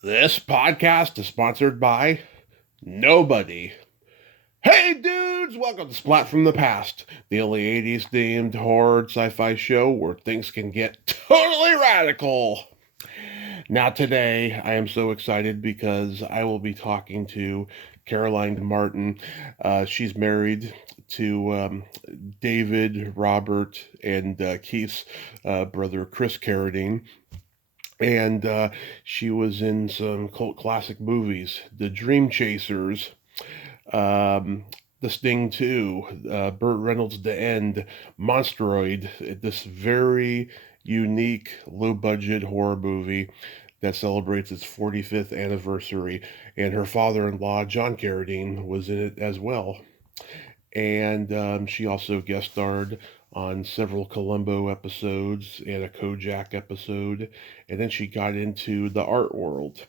This podcast is sponsored by nobody. Hey dudes, welcome to Splat from the Past, the only 80s themed horror sci-fi show where things can get totally radical. Now today, I am so excited because I will be talking to Caroline Martin. She's married to David, Robert, and Keith's brother, Chris Carradine. And she was in some cult classic movies, The Dream Chasers, um, The Sting 2, Burt Reynolds' The End, Monstroid, this very unique, low budget horror movie that celebrates its 45th anniversary. And her father in law, John Carradine, was in it as well. And she also guest starred on several Columbo episodes and a Kojak episode. And then she got into the art world.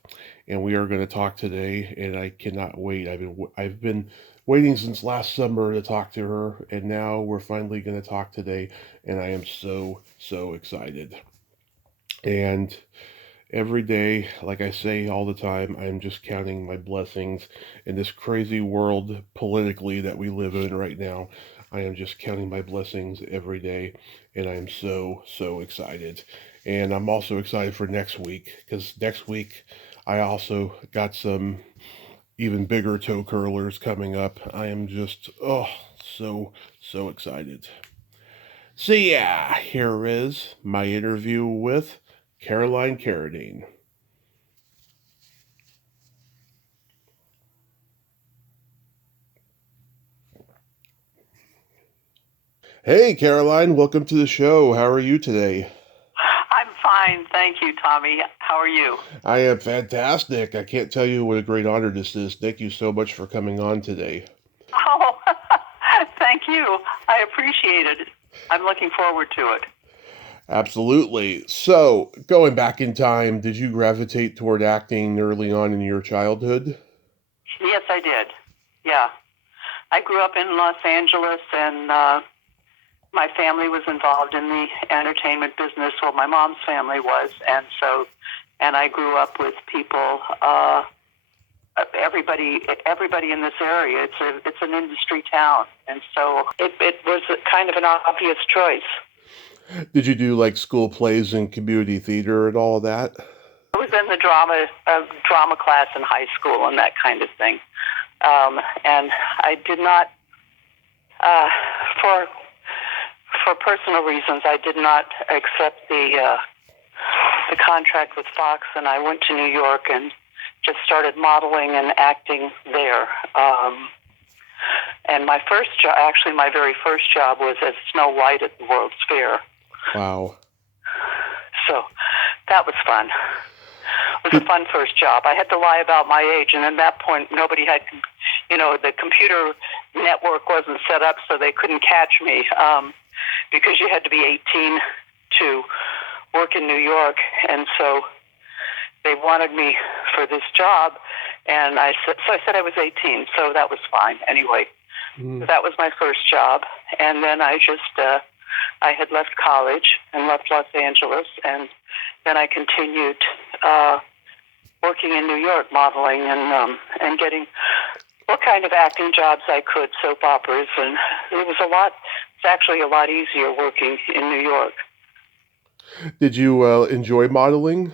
And we are going to talk today, and I cannot wait. I've been waiting since last summer to talk to her, and now we're finally going to talk today, and I am so excited. And every day, like I say all the time, I'm just counting my blessings in this crazy world politically that we live in right now. I am just counting my blessings every day, and I am so excited. And I'm also excited for next week because next week I also got some even bigger toe curlers coming up. I am just, so excited. So, yeah, here is my interview with Caroline Carradine. Hey, Caroline, welcome to the show. How are you today? I'm fine, thank you, Tommy. How are you? I am fantastic. I can't tell you what a great honor this is. Thank you so much for coming on today. Oh, thank you. I appreciate it. I'm looking forward to it. Absolutely. So, going back in time, did you gravitate toward acting early on in your childhood? Yes, I did. Yeah. I grew up in Los Angeles, and my family was involved in the entertainment business. Well, my mom's family was, and I grew up with people. Everybody in this area. It's an industry town, and so it was kind of an obvious choice. Did you do like school plays and community theater and all of that? I was in the drama class in high school and that kind of thing, and I did not, uh, for personal reasons, I did not accept the contract with Fox, and I went to New York and just started modeling and acting there. And my first job, actually my very first job, was as Snow White at the World's Fair. Wow. So that was fun. It was a fun first job. I had to lie about my age, and at that point, nobody had, the computer network wasn't set up, so they couldn't catch me because you had to be 18 to work in New York, and so they wanted me for this job, and I said I was 18, so that was fine anyway. So that was my first job, and then I had left college and left Los Angeles, and then I continued working in New York, modeling and getting what kind of acting jobs I could, soap operas, and it's actually a lot easier working in New York. Did you enjoy modeling?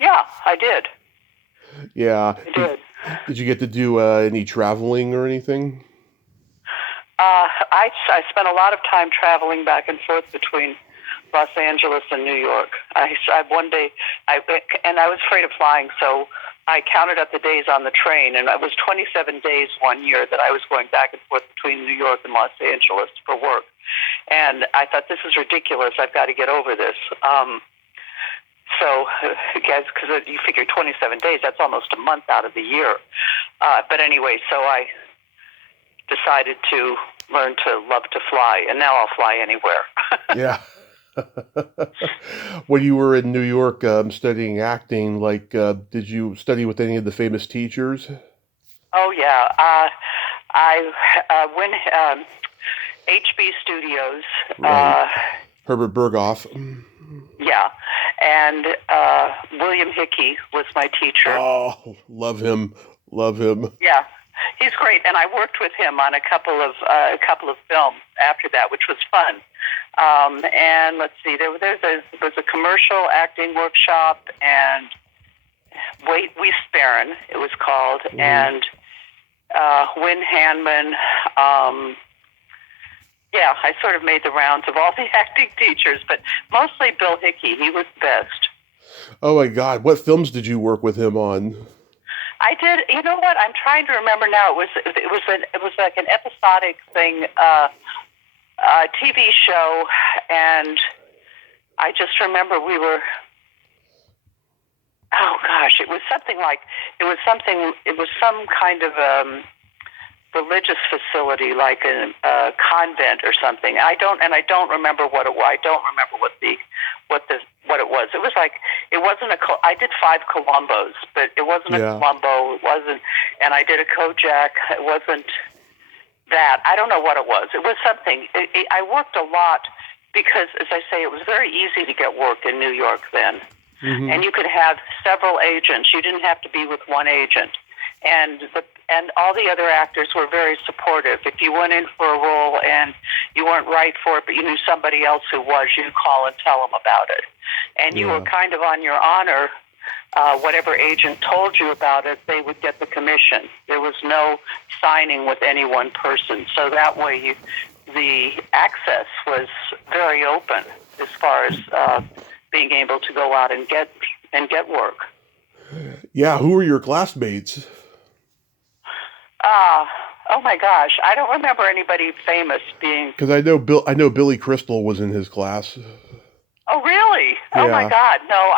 Yeah, I did. Yeah. I did. Did you get to do any traveling or anything? I spent a lot of time traveling back and forth between Los Angeles and New York. One day, I was afraid of flying, so I counted up the days on the train, and it was 27 days one year that I was going back and forth between New York and Los Angeles for work. And I thought, this is ridiculous. I've got to get over this. So, guys, because you figure 27 days, that's almost a month out of the year. But anyway, so I decided to learn to love to fly, and now I'll fly anywhere. Yeah. When you were in New York studying acting, did you study with any of the famous teachers? Oh, yeah. I went HB Studios. Right. Herbert Berghoff. Yeah, and William Hickey was my teacher. Oh, love him. Love him. Yeah, he's great, and I worked with him on a couple of films after that, which was fun. And let's see, there was a commercial acting workshop, and Wait We Sparren, it was called, and Wynn Hanman. Yeah, I sort of made the rounds of all the acting teachers, but mostly Bill Hickey. He was the best. Oh my God, what films did you work with him on? I did. You know what? I'm trying to remember now. It was like an episodic thing, TV show, and I just remember we were. Oh gosh, it was some kind of religious facility, like a convent or something. I don't remember what it was. I don't remember what it was. It was like, it wasn't I did 5 Columbos, but it wasn't a Columbo. It wasn't, and I did a Kovac. It wasn't that. I don't know what it was. It was something. I worked a lot because, as I say, it was very easy to get work in New York then. Mm-hmm. And you could have several agents. You didn't have to be with one agent. And all the other actors were very supportive. If you went in for a role and you weren't right for it, but you knew somebody else who was, you'd call and tell them about it. And you were kind of on your honor. Whatever agent told you about it, they would get the commission. There was no signing with any one person. So that way the access was very open as far as being able to go out and get work. Yeah, who were your classmates? Oh my gosh, I don't remember anybody famous being. Because I know Billy Crystal was in his class. Oh really? Yeah. Oh my God, no,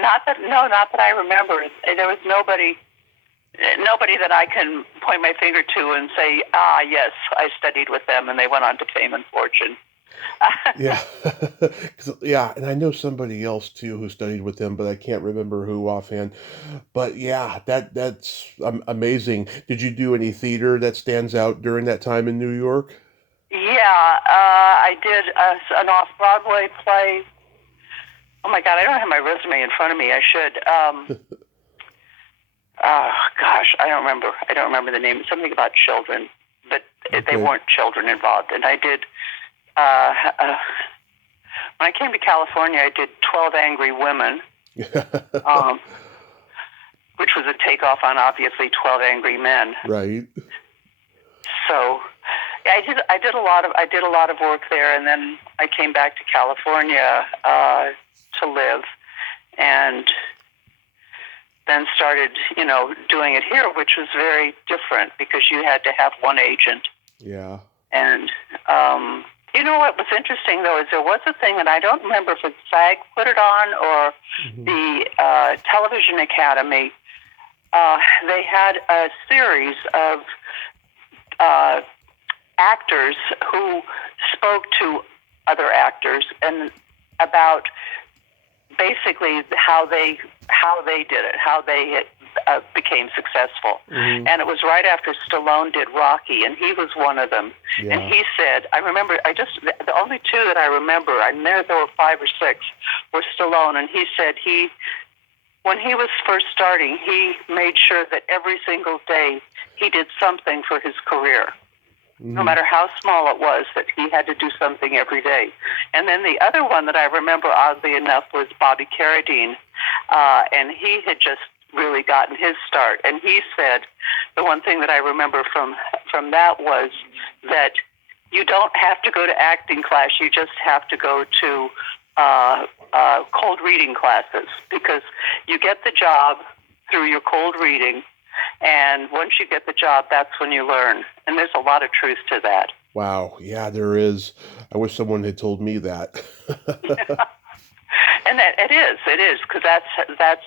not that I remember. There was nobody that I can point my finger to and say, yes, I studied with them, and they went on to fame and fortune. Yeah. Yeah, and I know somebody else too who studied with him, but I can't remember who offhand. But yeah, that's amazing. Did you do any theater that stands out during that time in New York? Yeah, I did an off-Broadway play. Oh my God, I don't have my resume in front of me. I should. Gosh, I don't remember the name. Something about children, but they weren't children involved. And I did. When I came to California, I did 12 Angry Women, which was a takeoff on obviously 12 Angry Men. Right. So, yeah, I did a lot of work there, and then I came back to California to live, and then started, doing it here, which was very different because you had to have one agent. Yeah. And you know what was interesting, though, is there was a thing, and I don't remember if SAG put it on or the Television Academy. They had a series of actors who spoke to other actors and about basically how they did it, how they became successful. Mm-hmm. And it was right after Stallone did Rocky, and he was one of them. Yeah. And he said, I remember, the only 2 that I remember, there were 5 or 6, were Stallone, and he said when he was first starting, he made sure that every single day he did something for his career. Mm-hmm. No matter how small it was, that he had to do something every day. And then the other one that I remember, oddly enough, was Bobby Carradine, and he had just really gotten his start. And he said, the one thing that I remember from that was that you don't have to go to acting class, you just have to go to cold reading classes, because you get the job through your cold reading, and once you get the job, that's when you learn. And there's a lot of truth to that. Wow, yeah, there is. I wish someone had told me that. And that it is, because that's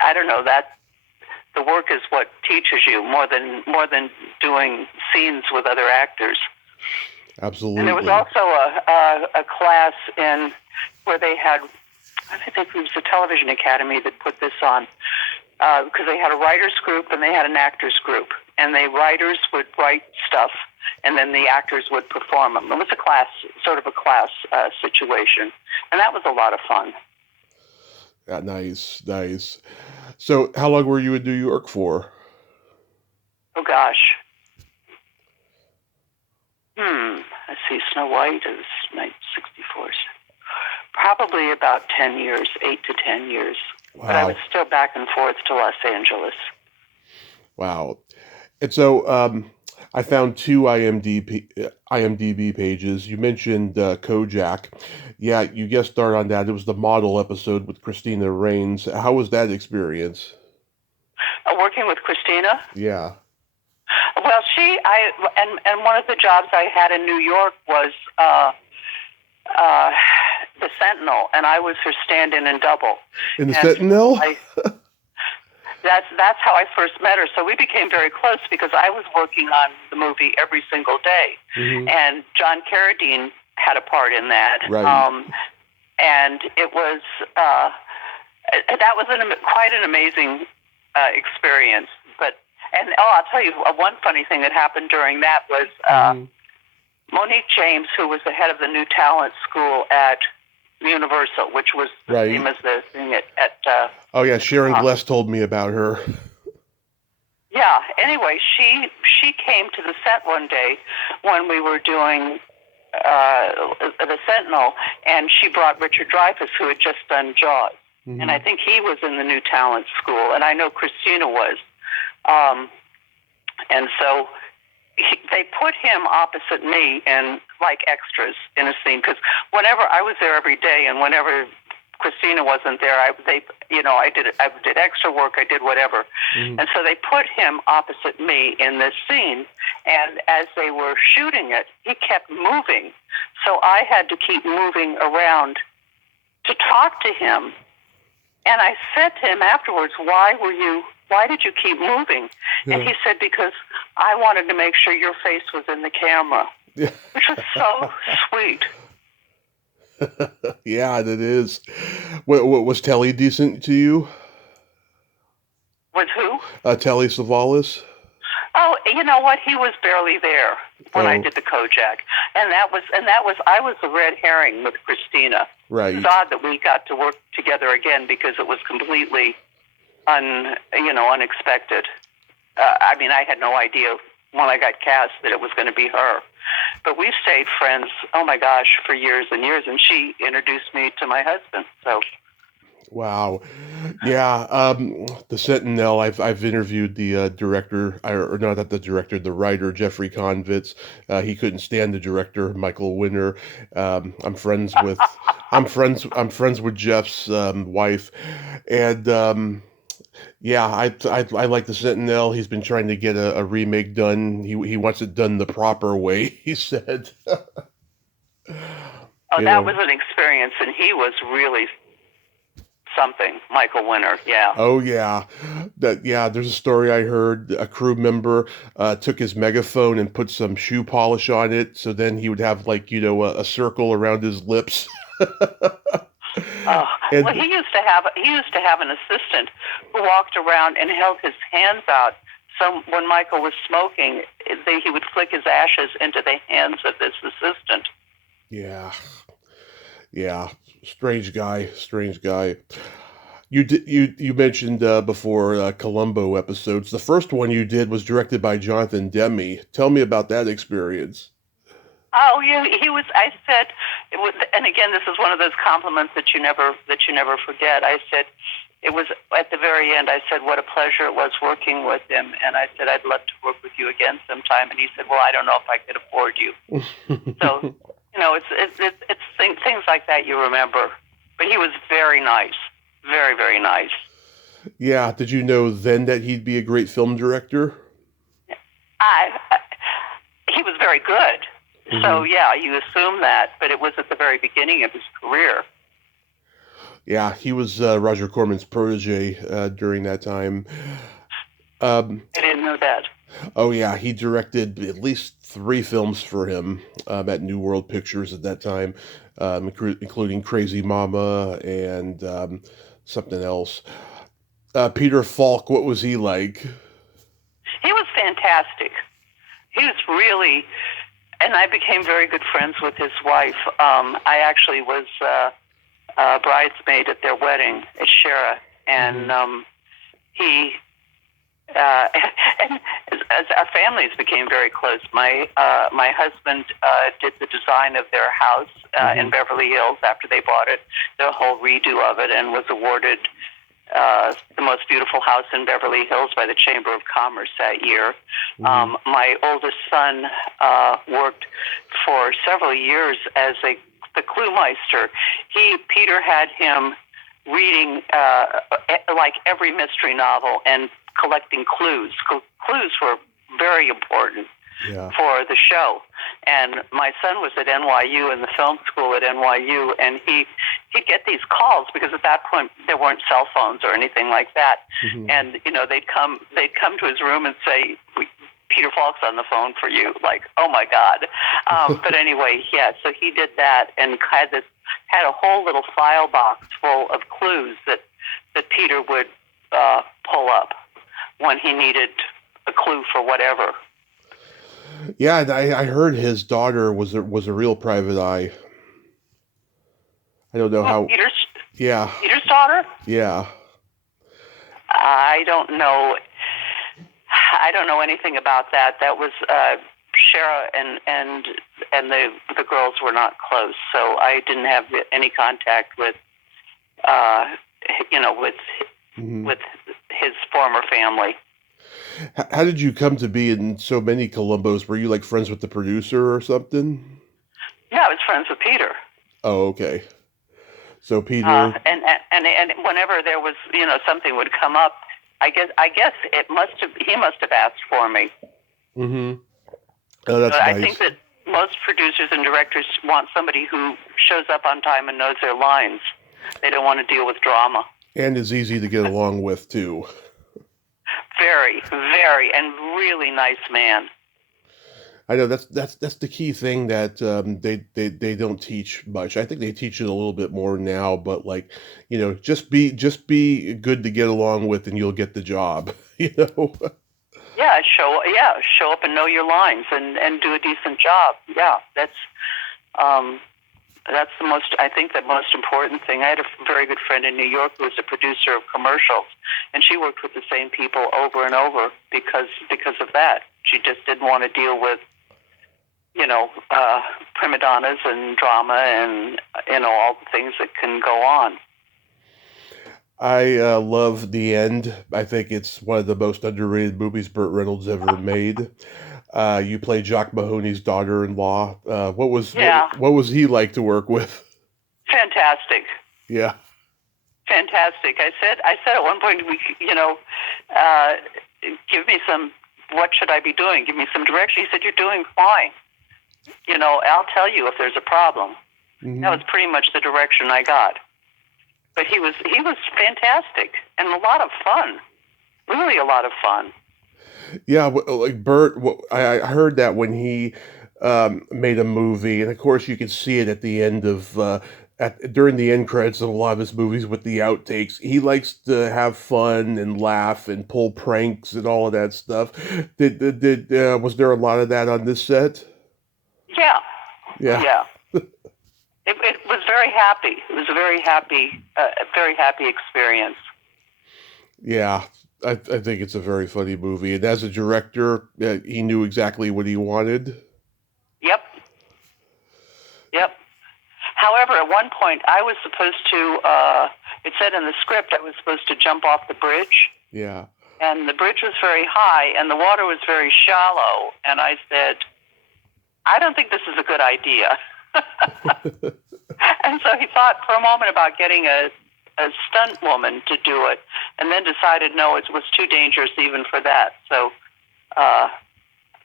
I don't know, that the work is what teaches you more than doing scenes with other actors. Absolutely. And there was also a class in where they had, I think it was the Television Academy that put this on, because they had a writers group and they had an actors group, and the writers would write stuff, and then the actors would perform them. It was sort of a class situation, and that was a lot of fun. Yeah, nice. So, how long were you in New York for? Oh gosh. Let's see. Snow White is 1964. Probably about 10 years, 8 to 10 years. Wow. But I was still back and forth to Los Angeles. Wow. And so I found two IMDb pages. You mentioned Kovac. Yeah, you guest starred on that. It was the model episode with Christina Rains. How was that experience? Working with Christina? Yeah. Well, and one of the jobs I had in New York was the Sentinel, and I was her stand-in and double. In the Sentinel? That's how I first met her. So we became very close because I was working on the movie every single day, and John Carradine had a part in that. Right. And it was that was quite an amazing experience. And I'll tell you one funny thing that happened during that was Monique James, who was the head of the New Talent School at Universal, which was the same as the thing at oh yeah, Sharon Gless told me about her. Yeah. Anyway, she came to the set one day when we were doing the Sentinel, and she brought Richard Dreyfuss, who had just done Jaws, and I think he was in the New Talent School, and I know Christina was, and so they put him opposite me and like extras in a scene, because whenever I was there every day, and whenever Christina wasn't there, I did extra work, I did whatever, and so they put him opposite me in this scene, and as they were shooting it, he kept moving, so I had to keep moving around to talk to him, and I said to him afterwards, why did you keep moving? And he said, because I wanted to make sure your face was in the camera, which was so sweet. Yeah, that is. What was Telly decent to you? With who? Telly Savalas. Oh, you know what? He was barely there when I did the Kovac, and that was I was the red herring with Christina. Right. It's odd that we got to work together again because it was completely unexpected. I mean, I had no idea when I got cast that it was going to be her. But we've stayed friends, oh my gosh, for years and years, and she introduced me to my husband. So, wow, yeah, the Sentinel. I've interviewed the director, or not the director, the writer Jeffrey Konvitz. He couldn't stand the director Michael Winner. I'm friends with Jeff's wife, and yeah, I like the Sentinel. He's been trying to get a remake done. He wants it done the proper way, he said. That was an experience, and he was really something, Michael Winner, yeah. Oh, yeah. There's a story I heard. A crew member took his megaphone and put some shoe polish on it, so then he would have, a circle around his lips. Well, he used to have an assistant who walked around and held his hands out. So when Michael was smoking, he would flick his ashes into the hands of this assistant. Yeah, strange guy. You mentioned before Columbo episodes. The first one you did was directed by Jonathan Demme. Tell me about that experience. Oh, yeah, he was. I said, and again, this is one of those compliments that you never forget. I said, it was at the very end. I said, what a pleasure it was working with him, and I said, I'd love to work with you again sometime. And he said, well, I don't know if I could afford you. So, it's things like that you remember. But he was very nice, very, very nice. Yeah. Did you know then that he'd be a great film director? He was very good. So, yeah, you assume that, but it was at the very beginning of his career. Yeah, he was Roger Corman's protege during that time. I didn't know that. Oh, yeah, he directed at least 3 films for him at New World Pictures at that time, including Crazy Mama and something else. Peter Falk, what was he like? He was fantastic. He was really, and I became very good friends with his wife. I actually was a bridesmaid at their wedding at Shera, and he and as our families became very close. My husband did the design of their house in Beverly Hills after they bought it, the whole redo of it, and was awarded the most beautiful house in Beverly Hills by the Chamber of Commerce that year. My oldest son worked for several years as the cluemeister. Peter had him reading like every mystery novel and collecting clues. Clues were very important for the show. And my son was at NYU in the film school at NYU, and he'd get these calls because at that point there weren't cell phones or anything like that. And they'd come to his room and say, Peter Falk's on the phone for you. Like, oh my God. But anyway, yeah, so he did that and had a whole little file box full of clues that Peter would pull up when he needed a clue for whatever. Yeah, I heard his daughter was a real private eye. I don't know how. Peter's Peter's daughter? Yeah. I don't know. I don't know anything about that. That was Shera and the girls were not close, so I didn't have any contact with with his former family. How did you come to be in so many Columbos? Were you like friends with the producer or something? Yeah, I was friends with Peter. Oh, okay. So Peter and whenever there was something would come up, I guess he must have asked for me. Oh, that's nice. I think that most producers and directors want somebody who shows up on time and knows their lines. They don't want to deal with drama. And is easy to get along with too. Very, very, and really nice man. I know that's the key thing that they don't teach much. I think they teach it a little bit more now, but just be good to get along with, and you'll get the job. Yeah, show up and know your lines and do a decent job. Yeah, that's the most important thing. I had a very good friend in New York who was a producer of commercials, and she worked with the same people over and over because of that. She just didn't want to deal with, prima donnas and drama and, all the things that can go on. I love The End. I think it's one of the most underrated movies Burt Reynolds ever made. You play Jock Mahoney's daughter-in-law. What was he like to work with? Fantastic. Yeah. Fantastic. I said at one point, give me some. What should I be doing? Give me some direction. He said, "You're doing fine. I'll tell you if there's a problem." That was pretty much the direction I got. But he was fantastic and a lot of fun. Really a lot of fun. Yeah, like Burt, I heard that when he made a movie, and of course you can see it at the end of during the end credits of a lot of his movies with the outtakes. He likes to have fun and laugh and pull pranks and all of that stuff. Was there a lot of that on this set? Yeah. It was very happy. It was a very happy experience. Yeah. I think it's a very funny movie. And as a director, he knew exactly what he wanted. Yep. However, at one point, I was supposed to, it said in the script, I was supposed to jump off the bridge. Yeah. And the bridge was very high, and the water was very shallow. And I said, I don't think this is a good idea. And so he thought for a moment about getting a stunt woman to do it, and then decided no, it was too dangerous even for that. So I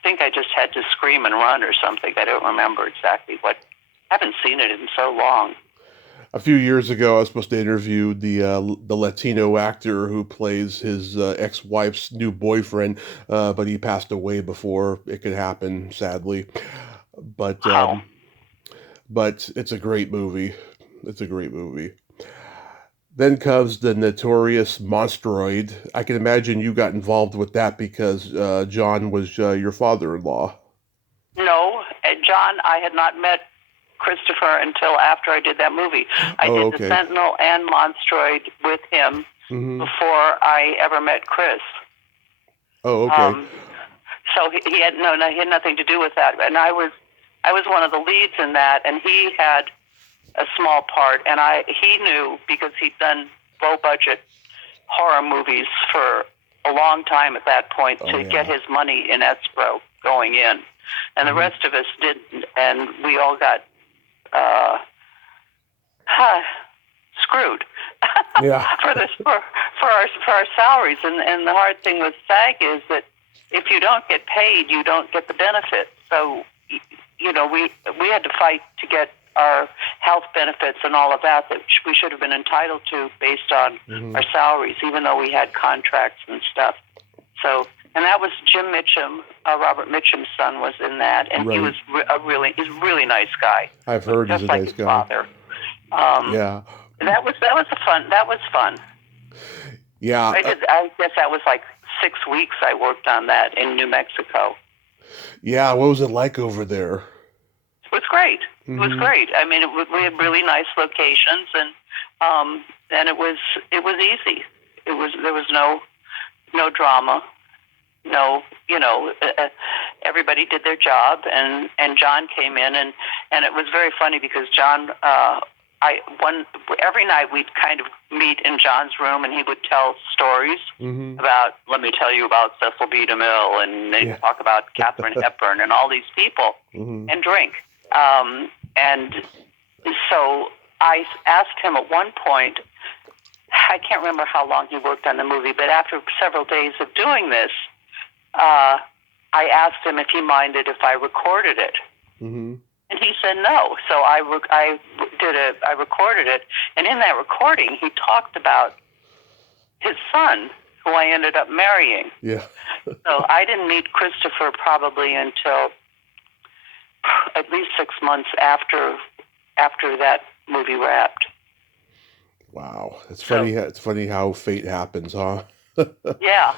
think I just had to scream and run or something. I don't remember exactly what. I haven't seen it in so long. A few years ago, I was supposed to interview the Latino actor who plays his ex-wife's new boyfriend, but he passed away before it could happen, sadly. But Wow. But it's a great movie. It's a great movie. Then comes the notorious Monstroid. I can imagine you got involved with that because John was your father-in-law. No, John, I had not met Christopher until after I did that movie. I Oh, did The okay. Sentinel and Monstroid with him Mm-hmm. before I ever met Chris. Oh, okay. So he had he had nothing to do with that, and I was one of the leads in that, and he had a small part, and he knew because he'd done low budget horror movies for a long time at that point Oh, to yeah. get his money in escrow going in, and the rest of us didn't, and we all got screwed Yeah. for our salaries. And the hard thing with SAG is that if you don't get paid, you don't get the benefit. So we had to fight to get our health benefits and all of that we should have been entitled to based on our salaries, even though we had contracts and stuff. So, and that was Jim Mitchum, Robert Mitchum's son, was in that, and Right. he was he's a really nice guy. I've heard just he's a like nice his guy. Father. Yeah. That was fun. Yeah. I guess that was like 6 weeks I worked on that in New Mexico. Yeah. What was it like over there? It was great. It was great. I mean, we had really nice locations, and it was easy. There was no drama. No, everybody did their job, and John came in, and it was very funny because John, every night we'd kind of meet in John's room, and he would tell stories about, let me tell you about Cecil B. DeMille, and they'd talk about Katharine Hepburn and all these people, and drink. And so I asked him at one point, I can't remember how long he worked on the movie, but after several days of doing this, I asked him if he minded if I recorded it. And he said no. So I recorded it. And in that recording, he talked about his son, who I ended up marrying. Yeah. So I didn't meet Christopher probably until at least 6 months after that movie wrapped. Wow. It's funny. It's funny how fate happens, huh? Yeah.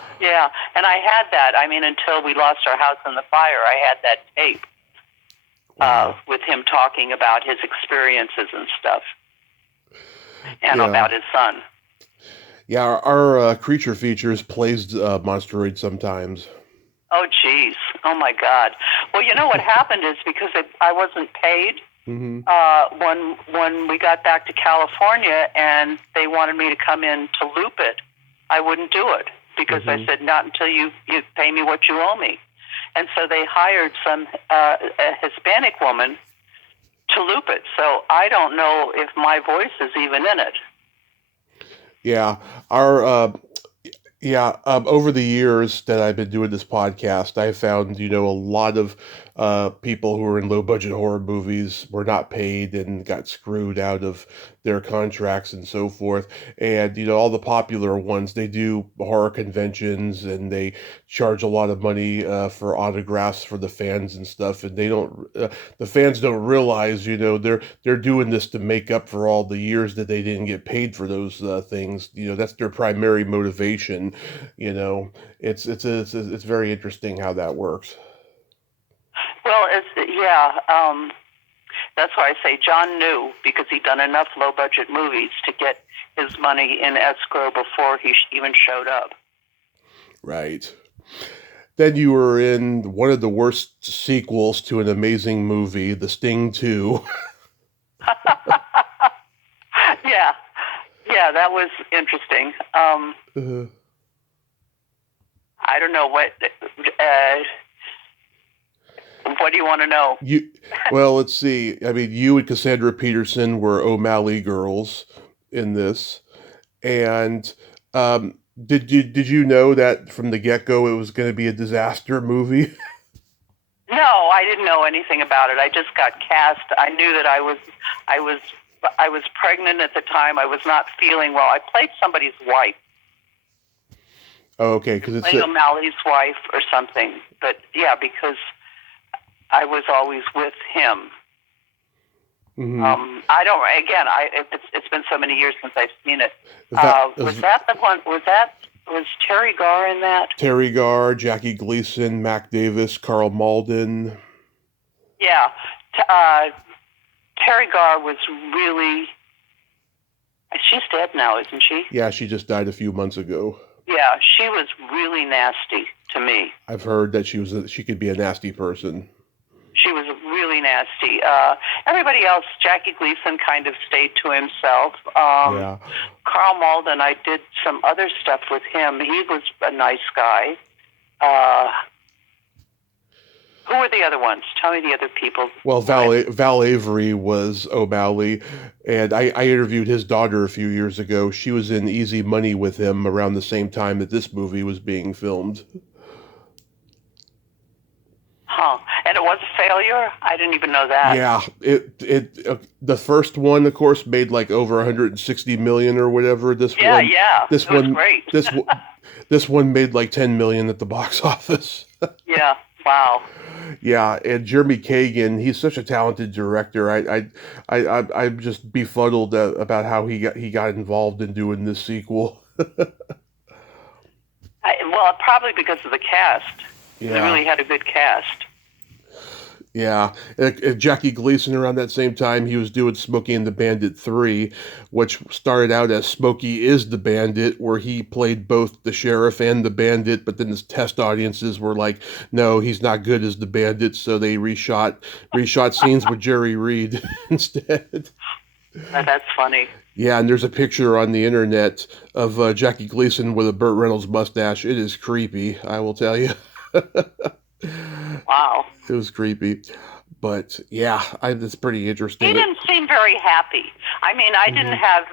And I had that. I mean, until we lost our house in the fire, I had that tape with him talking about his experiences and stuff, and about his son. Yeah, our Creature Features plays Monstroid sometimes. Oh, geez. Oh, my God. Well, you know what happened is because I wasn't paid when we got back to California and they wanted me to come in to loop it, I wouldn't do it because I said, not until you pay me what you owe me. And so they hired a Hispanic woman to loop it. So I don't know if my voice is even in it. Yeah, over the years that I've been doing this podcast, I found, a lot of people who are in low-budget horror movies were not paid and got screwed out of their contracts and so forth. And, all the popular ones, they do horror conventions and they charge a lot of money for autographs for the fans and stuff. And the fans don't realize, they're doing this to make up for all the years that they didn't get paid for those things. That's their primary motivation. It's very interesting how that works. Well, that's why I say John knew because he'd done enough low-budget movies to get his money in escrow before he even showed up. Right. Then you were in one of the worst sequels to an amazing movie, The Sting 2. Yeah, that was interesting. I don't know what do you want to know? Well, let's see. I mean, you and Cassandra Peterson were O'Malley girls in this, and did you know that from the get-go it was going to be a disaster movie? No, I didn't know anything about it. I just got cast. I knew that I was pregnant at the time. I was not feeling well. I played somebody's wife. Oh, okay, because it's O'Malley's wife or something. But yeah, because I was always with him. Mm-hmm. I don't. Again, it's been so many years since I've seen it. That Was that the one? Was Terry Garr in that? Terry Garr, Jackie Gleason, Mac Davis, Carl Malden. Yeah. Terry Garr was really. She's dead now, isn't she? Yeah, she just died a few months ago. Yeah, she was really nasty to me. I've heard that she could be a nasty person. She was really nasty. Everybody else, Jackie Gleason kind of stayed to himself. Yeah. Carl Malden, I did some other stuff with him. He was a nice guy. Who were the other ones? Tell me the other people. Well, Val Avery was O'Malley, and I interviewed his daughter a few years ago. She was in Easy Money with him around the same time that this movie was being filmed. Huh. And it was a failure? I didn't even know that. Yeah, the first one, of course, made like over 160 million or whatever. This one was great. this one made like 10 million at the box office. Yeah. Wow. Yeah, and Jeremy Kagan, he's such a talented director. I'm just befuddled about how he got involved in doing this sequel. Well, probably because of the cast. Yeah. They really had a good cast. Yeah, Jackie Gleason around that same time, he was doing Smokey and the Bandit 3, which started out as Smokey is the Bandit, where he played both the sheriff and the bandit, but then his test audiences were like, no, he's not good as the bandit, so they reshot scenes with Jerry Reed instead. That's funny. Yeah, and there's a picture on the internet of Jackie Gleason with a Burt Reynolds mustache. It is creepy, I will tell you. Wow. It was creepy. But yeah, it's pretty interesting. He didn't seem very happy. I mean, I didn't have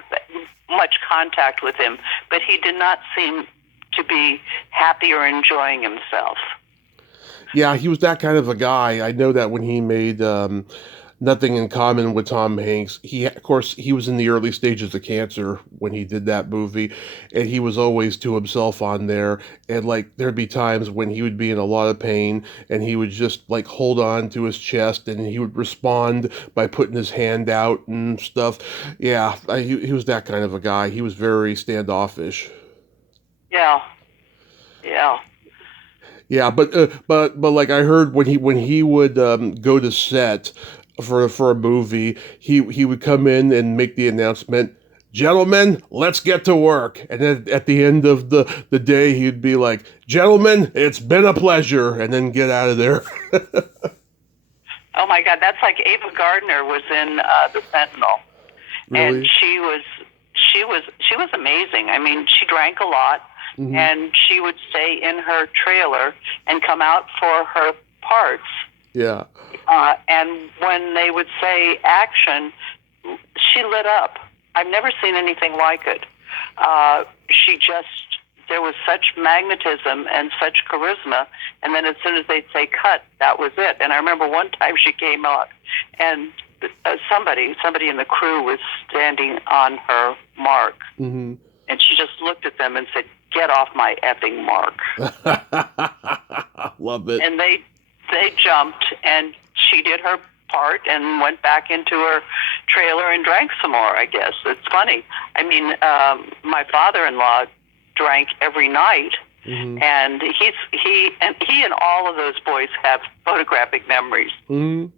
much contact with him, but he did not seem to be happy or enjoying himself. Yeah, he was that kind of a guy. I know that when he made Nothing in Common with Tom Hanks, of course, he was in the early stages of cancer when he did that movie, and he was always to himself on there. And like, there'd be times when he would be in a lot of pain, and he would just like hold on to his chest, and he would respond by putting his hand out and stuff. Yeah, he was that kind of a guy. He was very standoffish. Yeah. Yeah, but like I heard when he would go to set for a movie, he would come in and make the announcement, "Gentlemen, let's get to work." And then at the end of the day, he'd be like, "Gentlemen, it's been a pleasure," and then get out of there. Oh my God, that's like Ava Gardner was in The Sentinel, Really? and she was amazing. I mean, she drank a lot, and she would stay in her trailer and come out for her parts. Yeah. And when they would say action, she lit up. I've never seen anything like it. There was such magnetism and such charisma, and then as soon as they'd say cut, that was it. And I remember one time she came out, and somebody in the crew was standing on her mark, and she just looked at them and said, "Get off my effing mark." Love it. And they jumped, and she did her part and went back into her trailer and drank some more, I guess. It's funny. I mean, my father-in-law drank every night, and he and all of those boys have photographic memories. He'd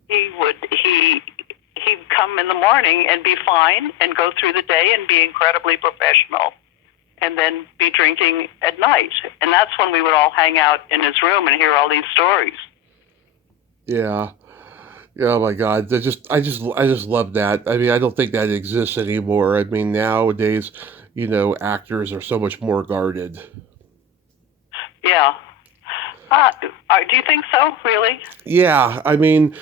come in the morning and be fine and go through the day and be incredibly professional, and then be drinking at night. And that's when we would all hang out in his room and hear all these stories. Yeah. Oh my God. I just love that. I mean, I don't think that exists anymore. I mean, nowadays, actors are so much more guarded. Yeah. Do you think so, really? Yeah. I mean,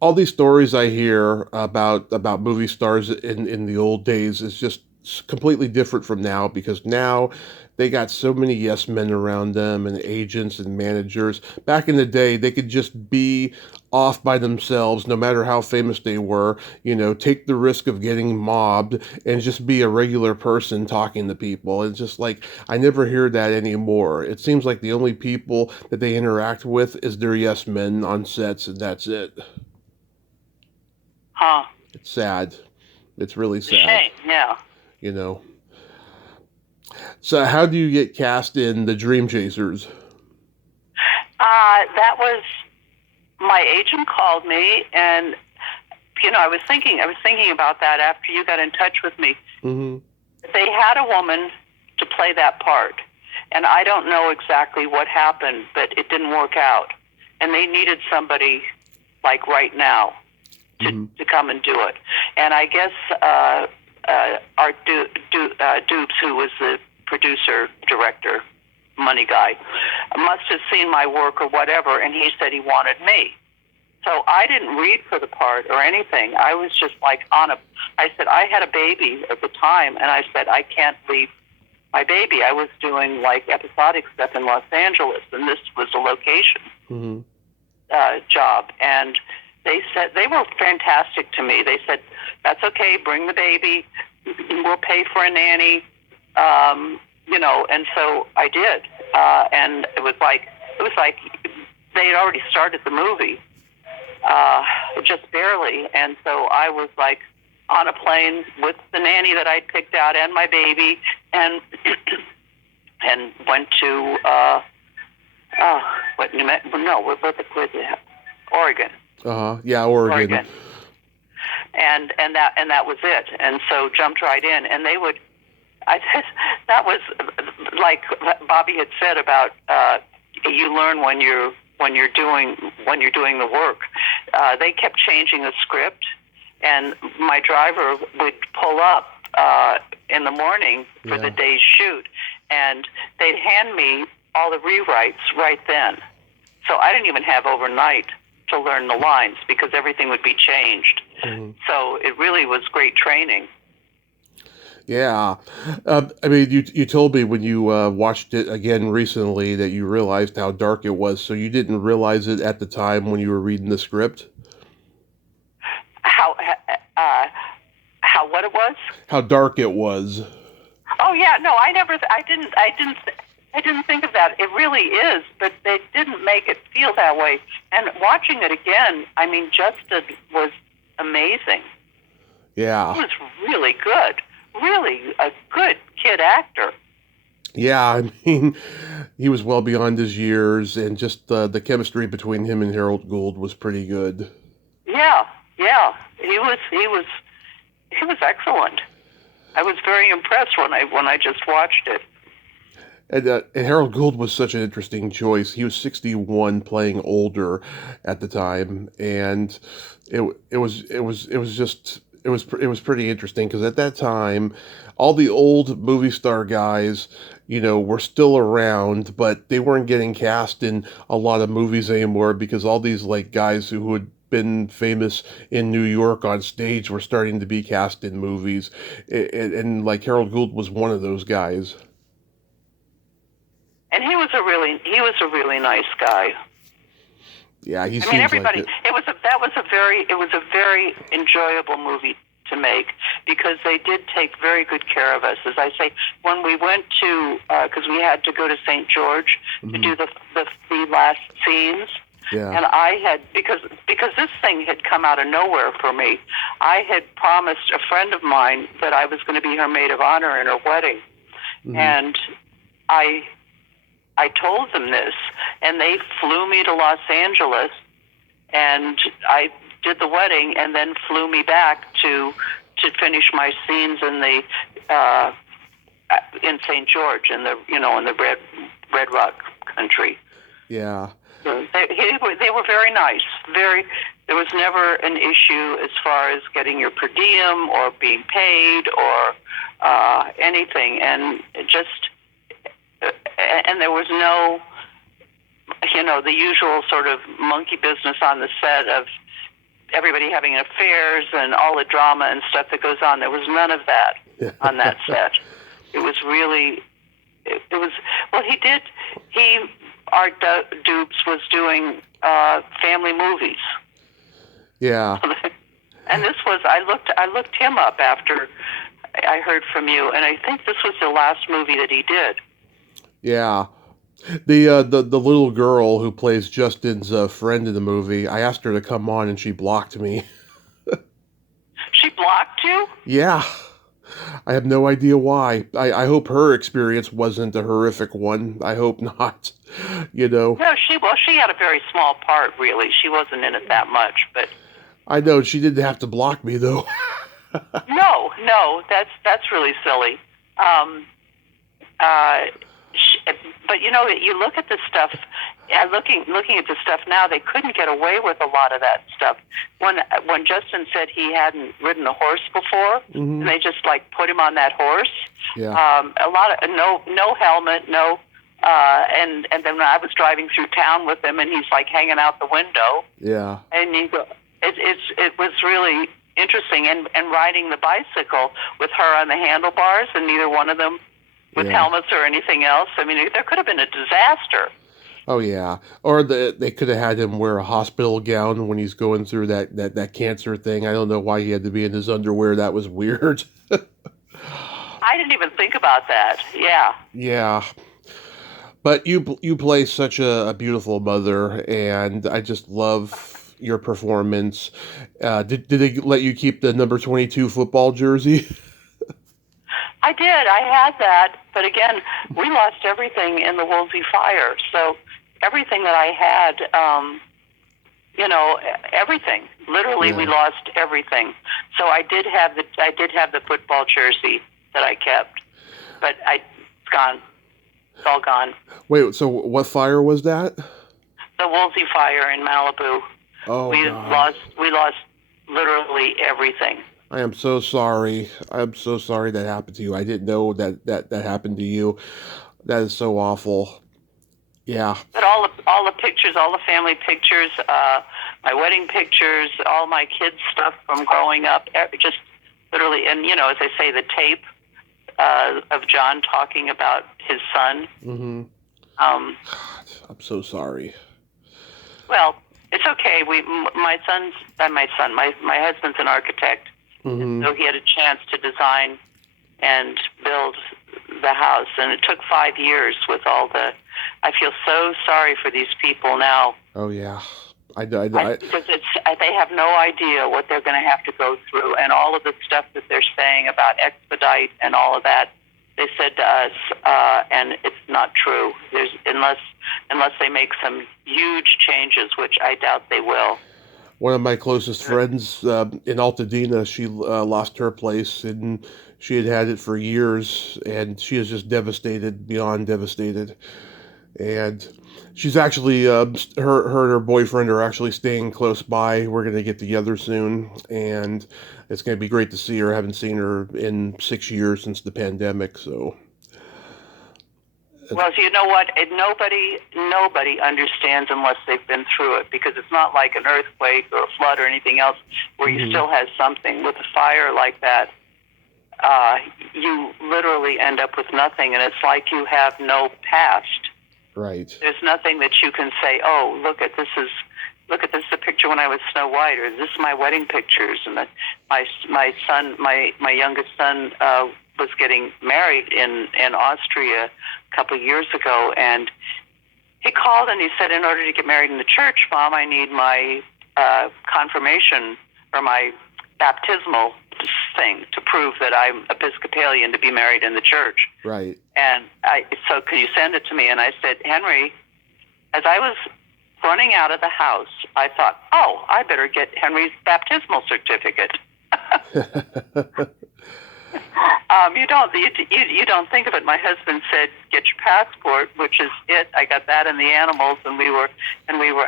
all these stories I hear about movie stars in the old days is just completely different from now, because now they got so many yes men around them and agents and managers. Back in the day, they could just be off by themselves, no matter how famous they were, take the risk of getting mobbed and just be a regular person talking to people. It's just like, I never hear that anymore. It seems like the only people that they interact with is their yes men on sets, and that's it. Huh. It's sad. It's really sad. Shame, yeah. You know. So how do you get cast in The Dream Chasers? That was my agent called me, and I was thinking about that after you got in touch with me. Mm-hmm. They had a woman to play that part, and I don't know exactly what happened, but it didn't work out, and they needed somebody like right now to come and do it. And I guess Art Dupes, who was the producer, director, money guy, must have seen my work or whatever, and he said he wanted me. So I didn't read for the part or anything. I was just like I said, I had a baby at the time, and I said, I can't leave my baby. I was doing like episodic stuff in Los Angeles, and this was a location job. And they said, they were fantastic to me. They said, that's okay, bring the baby, we'll pay for a nanny, and so I did. And it was like they had already started the movie, just barely. And so I was like on a plane with the nanny that I'd picked out and my baby, and and went to Oregon. Yeah, Oregon. And that was it. And so jumped right in, and they would. That was like Bobby had said about you learn when you're doing the work. They kept changing the script, and my driver would pull up in the morning for the day's shoot, and they'd hand me all the rewrites right then. So I didn't even have overnight to learn the lines because everything would be changed. Mm-hmm. So it really was great training. Yeah. I mean, you told me when you watched it again recently that you realized how dark it was. So you didn't realize it at the time when you were reading the script? What it was? How dark it was. Oh yeah, no, I didn't think of that. It really is, but they didn't make it feel that way. And watching it again, I mean, Justin was amazing. Yeah. He was really good. Really a good kid actor. Yeah, I mean, he was well beyond his years, and just the chemistry between him and Harold Gould was pretty good. Yeah, he was excellent. I was very impressed when I just watched it. And Harold Gould was such an interesting choice. He was 61, playing older at the time, and it was pretty interesting because at that time, all the old movie star guys, were still around, but they weren't getting cast in a lot of movies anymore because all these like guys who had been famous in New York on stage were starting to be cast in movies, and like Harold Gould was one of those guys. And he was a really nice guy. Yeah, he seems everybody. Like it. It was a very enjoyable movie to make because they did take very good care of us. As I say, when we went to, because we had to go to St. George to do the last scenes, and I had because this thing had come out of nowhere for me. I had promised a friend of mine that I was going to be her maid of honor in her wedding, and I told them this, and they flew me to Los Angeles, and I did the wedding, and then flew me back to finish my scenes in the in St. George in the Red Rock country. Yeah, they were very nice. There was never an issue as far as getting your per diem or being paid or anything, and and there was no, the usual sort of monkey business on the set of everybody having affairs and all the drama and stuff that goes on. There was none of that on that set. It was really, Art Dupes was doing family movies. Yeah. And this was, I looked him up after I heard from you, and I think this was the last movie that he did. Yeah. The little girl who plays Justin's friend in the movie, I asked her to come on and she blocked me. you? Yeah. I have no idea why. I hope her experience wasn't a horrific one. I hope not. No, she had a very small part, really. She wasn't in it that much, but I know she didn't have to block me though. no, that's really silly. Um, uh, but you look at the stuff. Looking at the stuff now, they couldn't get away with a lot of that stuff. When Justin said he hadn't ridden a horse before, Mm-hmm. and they just like put him on that horse. Yeah. A lot of no helmet, no. And then when I was driving through town with him, and he's like hanging out the window. Yeah. And it was really interesting, and riding the bicycle with her on the handlebars, and neither one of them with helmets or anything else. I mean, there could have been a disaster. Oh yeah, or they could have had him wear a hospital gown when he's going through that cancer thing. I don't know why he had to be in his underwear. That was weird. I didn't even think about that. Yeah. Yeah, but you play such a beautiful mother, and I just love your performance. Did they let you keep the number 22 football jersey? I did. I had that, but again, we lost everything in the Woolsey fire. So everything that I had, everything. Literally, we lost everything. So I did have the football jersey that I kept, but it's gone. It's all gone. Wait, so what fire was that? The Woolsey fire in Malibu. Oh, we God. We lost literally everything. I am so sorry. I'm so sorry that happened to you. I didn't know that happened to you. That is so awful. Yeah. But all the pictures, all the family pictures, my wedding pictures, all my kids' stuff from growing up, just literally, and as I say, the tape of John talking about his son. Mm-hmm. God, I'm so sorry. Well, it's okay. My husband's an architect. Mm-hmm. So he had a chance to design and build the house, and it took 5 years with all the. I feel so sorry for these people now. Oh yeah, because they have no idea what they're going to have to go through, and all of the stuff that they're saying about expedite and all of that. They said to us, and it's not true. There's unless they make some huge changes, which I doubt they will. One of my closest friends in Altadena, she lost her place, and she had it for years, and she is just devastated, beyond devastated. And she's actually, her and her boyfriend are actually staying close by. We're going to get together soon, and it's going to be great to see her. I haven't seen her in 6 years since the pandemic, so. Well, you know what? Nobody understands unless they've been through it, because it's not like an earthquake or a flood or anything else where you still have something. With a fire like that, you literally end up with nothing, and it's like you have no past. Right. There's nothing that you can say, oh, look at this is a picture when I was Snow White, or this is my wedding pictures, and my youngest son was getting married in Austria a couple of years ago, and he called and he said, in order to get married in the church, Mom, I need my confirmation or my baptismal thing to prove that I'm Episcopalian to be married in the church. Right. And so could you send it to me? And I said, Henry, as I was running out of the house, I thought, oh, I better get Henry's baptismal certificate. You don't think of it. My husband said, "Get your passport," which is it. I got that and the animals, and we were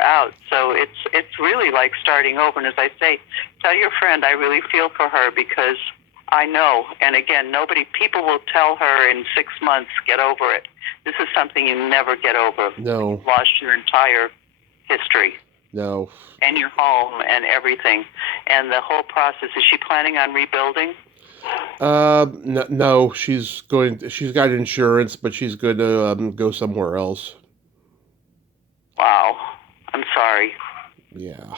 out. So it's really like starting over. And as I say, tell your friend I really feel for her, because I know. And again, people will tell her in 6 months, get over it. This is something you never get over. No. You've lost your entire history. No. And your home and everything. And the whole process. Is she planning on rebuilding? No, she's got insurance, but she's going to go somewhere else. Wow. I'm sorry. Yeah.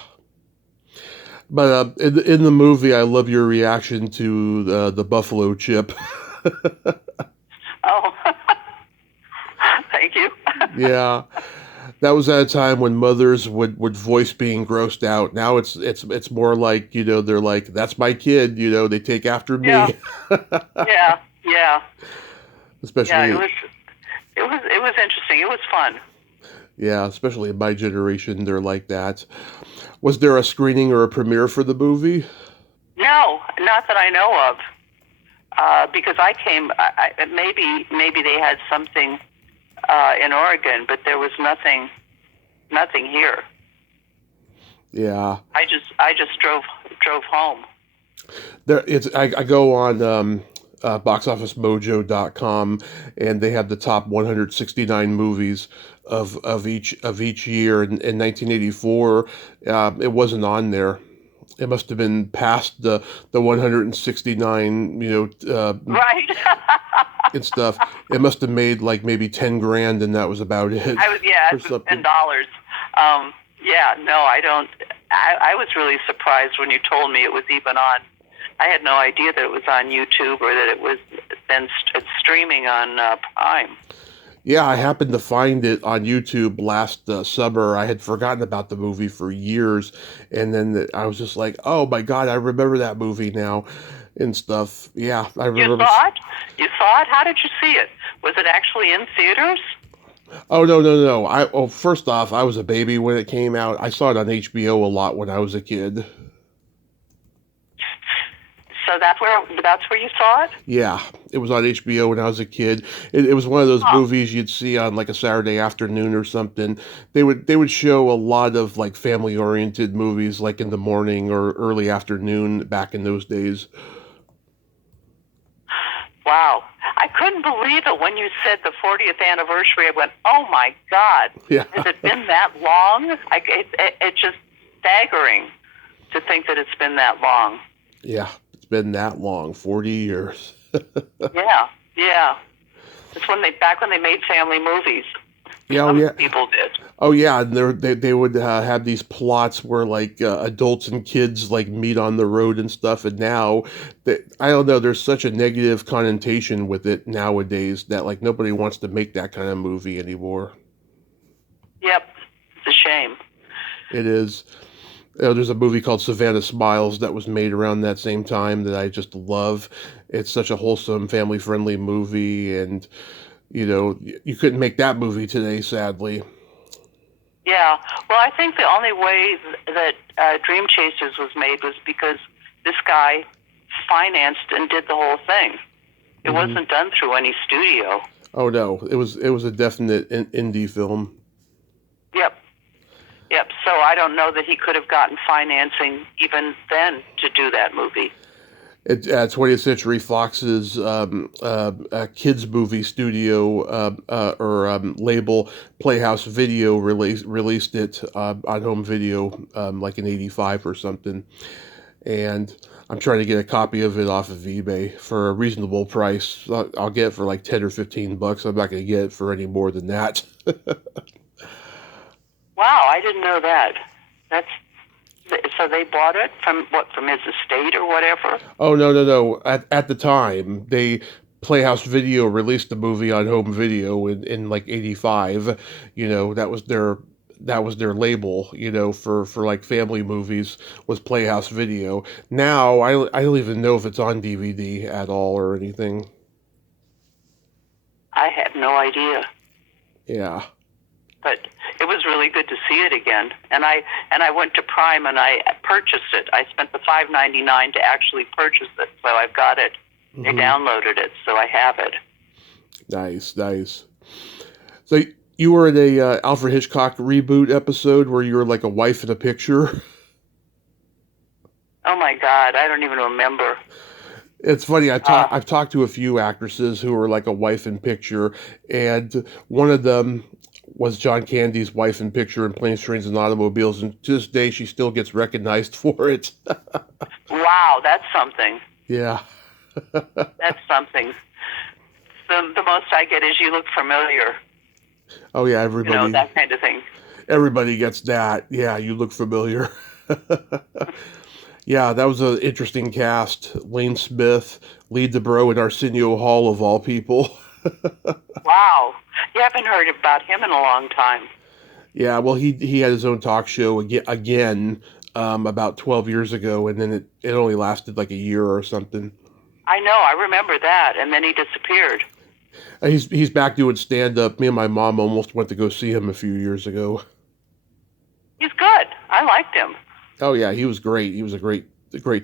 But in the movie, I love your reaction to the buffalo chip. Oh, thank you. Yeah. That was at a time when mothers would voice being grossed out. Now it's more like, they're like, that's my kid, they take after Yeah, me. yeah, yeah, yeah. Especially, It was interesting. It was fun. yeah, especially in my generation, they're like that. Was there a screening or a premiere for the movie? No, not that I know of. Because I came, maybe they had something in Oregon, but there was nothing here. Yeah. I just drove home. I go on boxofficemojo.com, and they have the top 169 movies of each year. In 1984, it wasn't on there. It must have been past the 169, Right. and stuff. It must have made like maybe 10 grand, and that was about it Yeah, or it was something. $10. Yeah, no, I don't. I was really surprised when you told me it was even on. I had no idea that it was on YouTube or that it was then streaming on Prime. Yeah, I happened to find it on YouTube last summer. I had forgotten about the movie for years, and then I was just like, "Oh my God, I remember that movie now," and stuff. Yeah, I You remember. saw it? You saw it? How did you see it? Was it actually in theaters? Oh no, no, no! First off, I was a baby when it came out. I saw it on HBO a lot when I was a kid. So that's where you saw it? Yeah, it was on HBO when I was a kid. It was one of those Huh. movies you'd see on like a Saturday afternoon or something. They would show a lot of like family oriented movies like in the morning or early afternoon back in those days. Wow. I couldn't believe it when you said the 40th anniversary. I went, oh my God, Yeah, has it been that long? It's just staggering to think that it's been that long. yeah, it's been that long, 40 years. Yeah, yeah. It's back when they made family movies. Yeah, oh Some yeah. people did. Oh yeah, and they would have these plots where like adults and kids like meet on the road and stuff. And now that I don't know, there's such a negative connotation with it nowadays that like nobody wants to make that kind of movie anymore. Yep, it's a shame. It is. There's a movie called Savannah Smiles that was made around that same time that I just love. It's such a wholesome, family-friendly movie, and you couldn't make that movie today, sadly. Yeah. Well, I think the only way that Dream Chasers was made was because this guy financed and did the whole thing. It Hmm. wasn't done through any studio. Oh no, it was a definite indie film. Yep. Yep. So I don't know that he could have gotten financing even then to do that movie. 20th Century Fox's kids movie studio or label Playhouse Video released it on home video like in '85 or something, and I'm trying to get a copy of it off of eBay for a reasonable price. I'll get it for like 10 or 15 bucks. I'm not going to get it for any more than that. Wow, I didn't know that. That's so they bought it from his estate or whatever. Oh no, no, no! At the time, Playhouse Video released the movie on home video in like '85. That was their label. For like family movies was Playhouse Video. Now I don't even know if it's on DVD at all or anything. I had no idea. Yeah. But it was really good to see it again. And I went to Prime and I purchased it. I spent the $5.99 to actually purchase it, so I've got it. I Hmm. downloaded it, so I have it. Nice, nice. So you were in a Alfred Hitchcock reboot episode where you were like a wife in a picture. Oh my God, I don't even remember. It's funny. Uh, I've talked to a few actresses who were like a wife in picture, and one of them was John Candy's wife in picture in Planes, Trains, and Automobiles, and to this day she still gets recognized for it. wow, that's something. Yeah. That's something. The most I get is you look familiar. Oh yeah, That kind of thing. everybody gets that. Yeah, you look familiar. Yeah, that was an interesting cast. Lane Smith, Lee DeBro, and Arsenio Hall of all people. Wow, you haven't heard about him in a long time. Yeah, well, he had his own talk show again about 12 years ago, and then it only lasted like a year or something. I know, I remember that, and then he disappeared. He's back doing stand up. Me and my mom almost went to go see him a few years ago. He's good. I liked him. Oh yeah, he was great. He was a great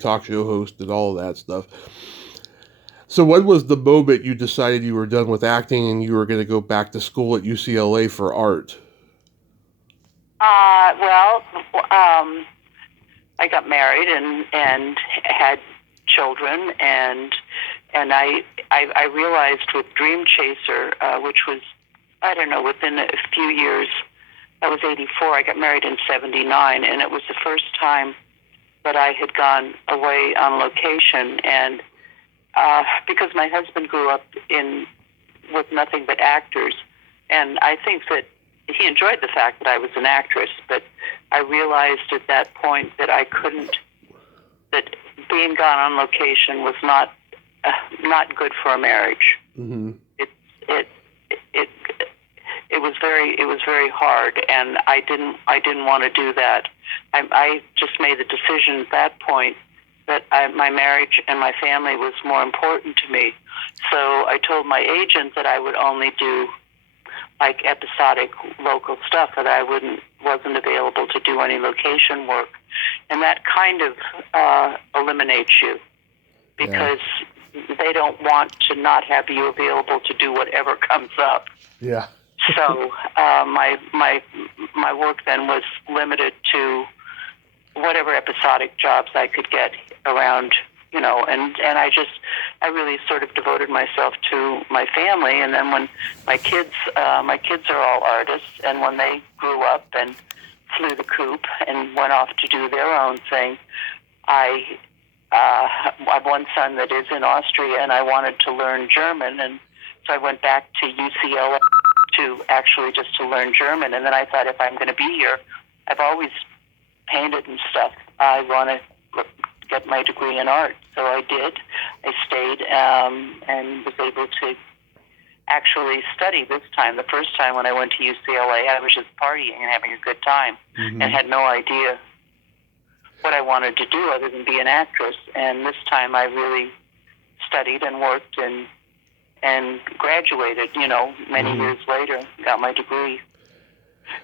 talk show host and all of that stuff. So when was the moment you decided you were done with acting and you were going to go back to school at UCLA for art? Well, I got married and had children, and I realized with Dream Chaser, which was, I don't know, within a few years. I was 84. I got married in 79, and it was the first time that I had gone away on location. And because my husband grew up with nothing but actors, and I think that he enjoyed the fact that I was an actress, but I realized at that point that I couldn't, that being gone on location was not good for a marriage. Mm-hmm. It was very hard, and I didn't want to do that. I just made the decision at that point that my marriage and my family was more important to me. So I told my agent that I would only do like episodic local stuff, that I wasn't available to do any location work, and that kind of eliminates you, because they don't want to not have you available to do whatever comes up. Yeah. So my work then was limited to whatever episodic jobs I could get around, and I really sort of devoted myself to my family. And then when my kids are all artists, and when they grew up and flew the coop and went off to do their own thing, I have one son that is in Austria, and I wanted to learn German, and so I went back to UCLA to learn German. And then I thought, if I'm going to be here, I've always painted and stuff, I want to get my degree in art. So I did. I stayed and was able to actually study this time. The first time when I went to UCLA, I was just partying and having a good time, and had no idea what I wanted to do other than be an actress. And this time I really studied and worked and graduated, many years later, got my degree.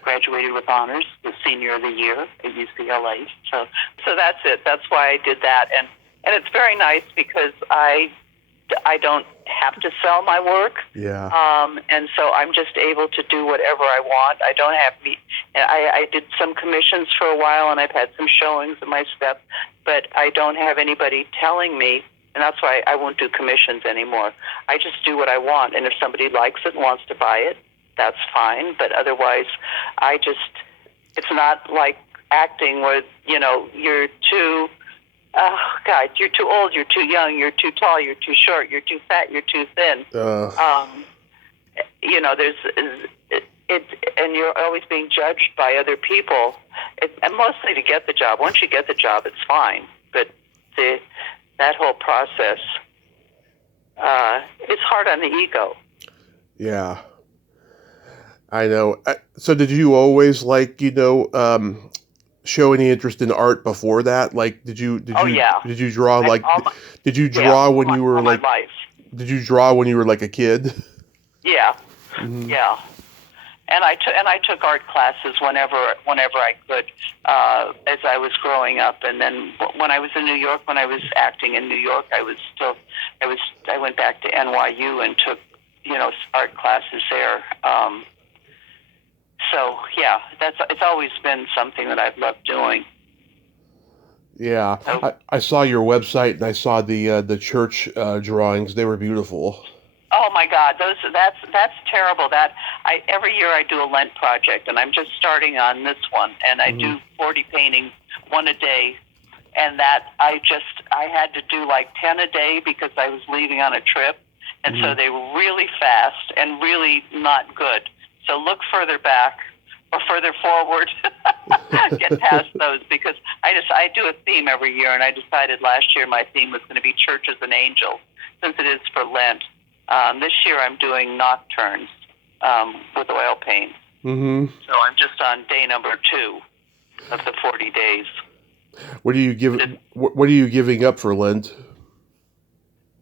Graduated with honors, the senior of the year at UCLA. So that's it. That's why I did that. And it's very nice because I don't have to sell my work. Yeah. And so I'm just able to do whatever I want. I don't have I did some commissions for a while, and I've had some showings of my stuff, but I don't have anybody telling me. And that's why I won't do commissions anymore. I just do what I want. And if somebody likes it and wants to buy it, that's fine. But otherwise, it's not like acting where, you're too, oh, God, you're too old, you're too young, you're too tall, you're too short, you're too fat, you're too thin. And you're always being judged by other people. And mostly to get the job. Once you get the job, it's fine. But that whole process, it's hard on the ego. Yeah, I know. So did you always show any interest in art before that? Like, did you draw did you draw when you were like, did you draw when you were like a kid? Yeah. Mm-hmm. Yeah. And I took art classes whenever I could, as I was growing up. And then when I was in New York, when I was acting in New York, I went back to NYU and took, art classes there. So yeah, it's always been something that I've loved doing. Yeah, I saw your website and I saw the church drawings. They were beautiful. Oh my God, that's terrible. Every year I do a Lent project, and I'm just starting on this one, and I do 40 paintings, one a day, and that I had to do like 10 a day because I was leaving on a trip, and so they were really fast and really not good. So look further back or further forward, get past those, because I do a theme every year, and I decided last year my theme was going to be churches and angels, since it is for Lent. This year I'm doing nocturnes with oil paint. Mm-hmm. So I'm just on day number 2 of the 40 days. What are you giving up for Lent?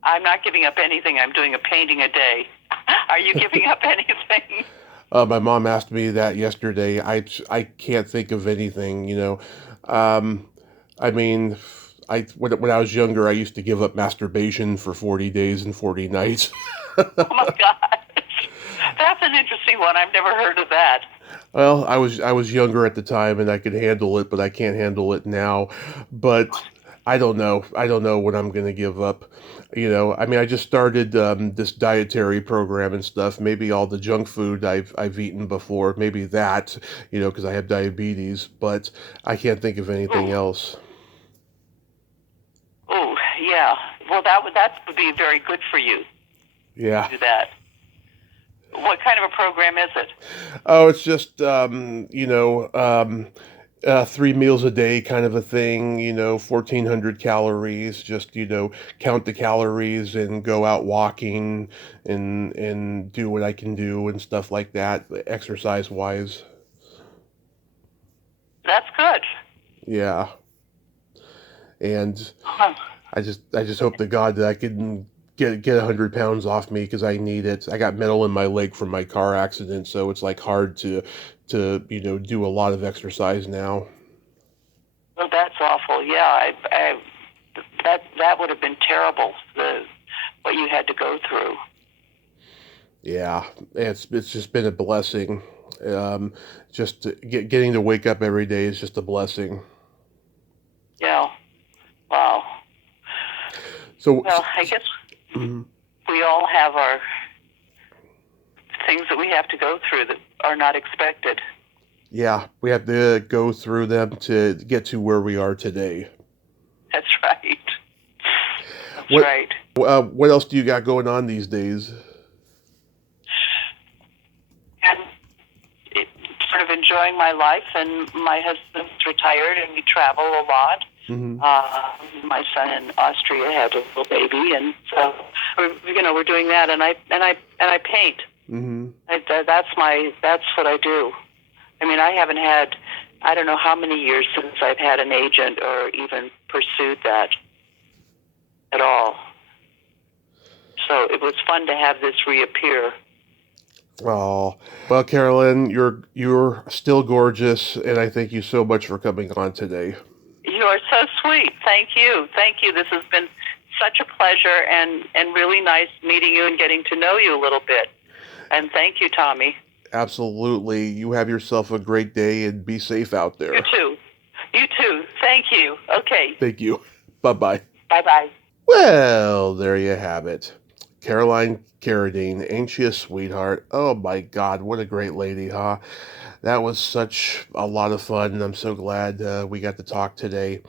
I'm not giving up anything. I'm doing a painting a day. Are you giving up anything? My mom asked me that yesterday. I can't think of anything, you know. I mean, when I was younger, I used to give up masturbation for 40 days and 40 nights. Oh my gosh. That's an interesting one. I've never heard of that. Well, I was younger at the time and I could handle it, but I can't handle it now. But I don't know. I don't know what I'm going to give up. You know, I mean, I just started this dietary program and stuff. Maybe all the junk food I've eaten before, maybe that, you know, because I have diabetes. But I can't think of anything else. Oh, yeah. Well, that would be very good for you Yeah. to do that. What kind of a program is it? Oh, it's just 3 meals a day kind of a thing, 1,400 calories, just, count the calories and go out walking and do what I can do and stuff like that, exercise wise. That's good. Yeah. And Huh. I just hope to God that I can get 100 pounds off me because I need it. I got metal in my leg from my car accident, so it's like hard to do a lot of exercise now. Well, that's awful. Yeah, that would have been terrible. What you had to go through. Yeah, it's just been a blessing. Just getting to wake up every day is just a blessing. Yeah. Wow. So, Well, I guess mhm. we all have our things that we have to go through that are not expected. Yeah, we have to go through them to get to where we are today. That's right. That's What right. what else do you got going on these days? And sort of enjoying my life, and my husband's retired, and we travel a lot. Hmm. My son in Austria had a little baby, and so we're doing that, and I paint. Hmm. That's what I do. I mean, I don't know how many years since I've had an agent or even pursued that at all. So it was fun to have this reappear. Oh, well, Carolyn, you're still gorgeous, and I thank you so much for coming on today. You are so sweet. Thank you. Thank you. This has been such a pleasure and really nice meeting you and getting to know you a little bit. And thank you, Tommy. Absolutely. You have yourself a great day and be safe out there. You too. You too. Thank you. Okay. Thank you. Bye-bye. Bye-bye. Well, there you have it. Carolyn Carradine, ain't she a sweetheart? Oh my God, what a great lady, huh? That was such a lot of fun, and I'm so glad we got to talk today.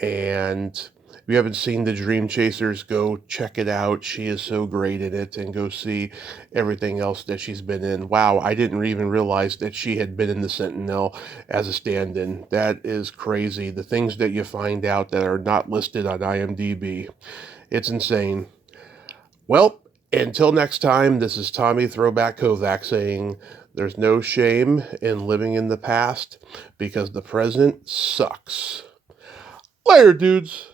And if you haven't seen The Dream Chasers, go check it out. She is so great in it, and go see everything else that she's been in. Wow, I didn't even realize that she had been in The Sentinel as a stand-in. That is crazy. The things that you find out that are not listed on IMDb. It's insane. Well, until next time, this is Tommy Throwback Kovac saying there's no shame in living in the past because the present sucks. Later, dudes.